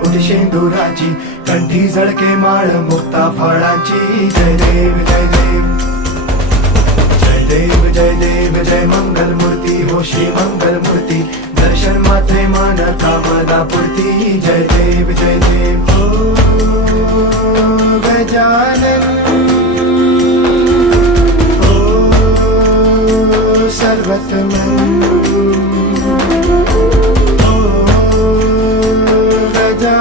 उठी शेंदुराची, कंठी झळके माळ मुक्ता फळाची. जय देव जय देव जय देव जय देव जय मंगल मूर्ती हो श्री मंगल मूर्ती. दर्शन मात्रे मान कामना पूर्ती. जय देव जय देव हो गजानन हो सर्वत्र